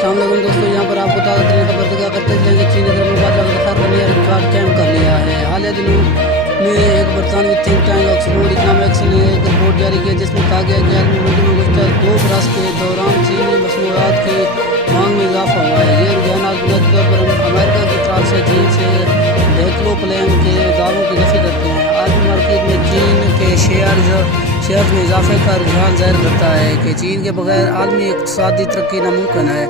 अस्सलाम वालेकुम दोस्तों, यहाँ पर आपको ताज़ा तरीन खबर क्या करते चलेंगे। चीन ने मुबादला का दखल करने रिकॉर्ड कायम कर लिया है। हालिया दिनों में एक बरतानवी थिंक टैंक ऑक्सफोर्ड इकनॉमिक्स ने एक रिपोर्ट जारी की जिसमें कहा गया कि आलमी मुल्क में गुज़श्ता 2 बरस के दौरान चीनी मसनूआत की मांग में इजाफा हुआ है। ये रुझानात बुनियादी तौर पर अमेरिका की तरफ से चीन से डेक्लोप्लेन के दावों की नफी करते हैं। आलमी मार्केट में चीन के शेयर्स में इजाफे का रुझान ज़ाहिर करता है कि चीन के बगैर आलमी इक़्तिसादी तरक्की नामुमकिन है।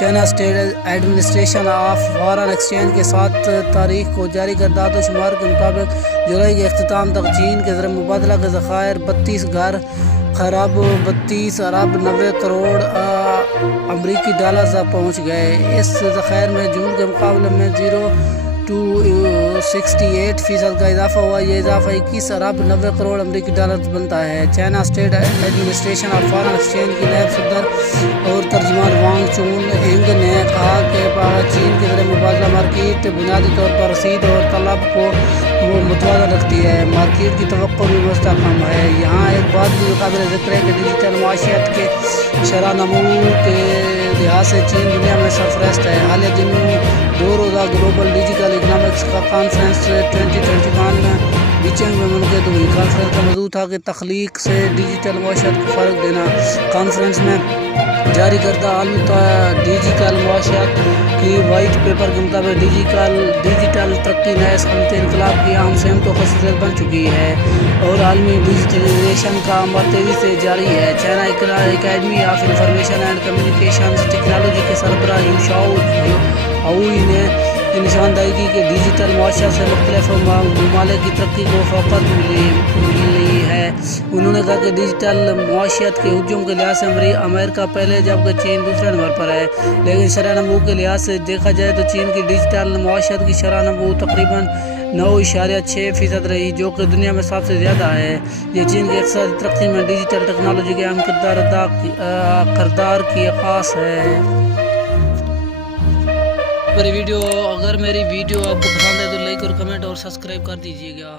China state administration of foreign exchange के 7 तारीख को जारी करदा शुमार के मुताबिक जुलाई के अख्ताम तक चीन के ज़र मुबादला के ज़खायर 32 अरब 90 करोड़ अमरीकी डॉलर तक पहुँच गए। इस ज़खायर में जून के मुकाबले में 0.68% का इजाफा हुआ। ये इजाफा 21 अरब 90 करोड़ अमरीकी डॉलर बनता है। China state administration of foreign exchange की नायब सदर और तर्जुमान वांग चून एंग ने कहा कि चीन की ज़र मुबादला मार्केट बुनियादी तौर पर रसीद और तलब को वो मुतवाज़न रखती है। मार्केट की तवक्को भी मुस्तहकम है। यहाँ एक बात भी काबिल ज़िक्र है कि डिजिटल माशियत के शरह नमू के लिहाज से चीन दुनिया में सरफहरिस्त है। हालिया दिनों 2 रोज़ा ग्लोबल डिजिटल इकनॉमिक्स का कॉन्फ्रेंस 2021 बीजिंग में मुनक़िद हुई। कॉन्फ्रेंस का मौजू था कि तख्लीक से डिजिटल माशियत को फ़र्क देना। कॉन्फ्रेंस में जारी करदा आलमी डिजिटल माशियत की वाइट पेपर के मुताबिक डिजिटल तरक्की नए सनती इनकलाब की अहम सहमत व खसूसियत बन चुकी है और आलमी डिजिटलाइजेशन का अमल तेज़ी से जारी है। China academy of information and communication technology के सरबराह यू शाओ हाउई ने निशानदाही की कि डिजिटल माशियत से मुख्तलिफ ममालिक की तरक्की को फ़ौक़त मिली है। उन्होंने कहा कि डिजिटल माशियत के हजूम के लिहाज से अमेरिका पहले जबकि चीन दूसरे नंबर पर है, लेकिन शरह नमू के लिहाज से देखा जाए तो चीन की डिजिटल माशियत की शरह नमू तकरीबन 9.6% रही, जो कि दुनिया में सबसे ज़्यादा है। ये चीन की इक़्तिसादी तरक्की में डिजिटल टेक्नोलॉजी के अहम किरदार की ख़ास है। अगर मेरी वीडियो आपको पसंद है तो लाइक और कमेंट और सब्सक्राइब कर दीजिएगा।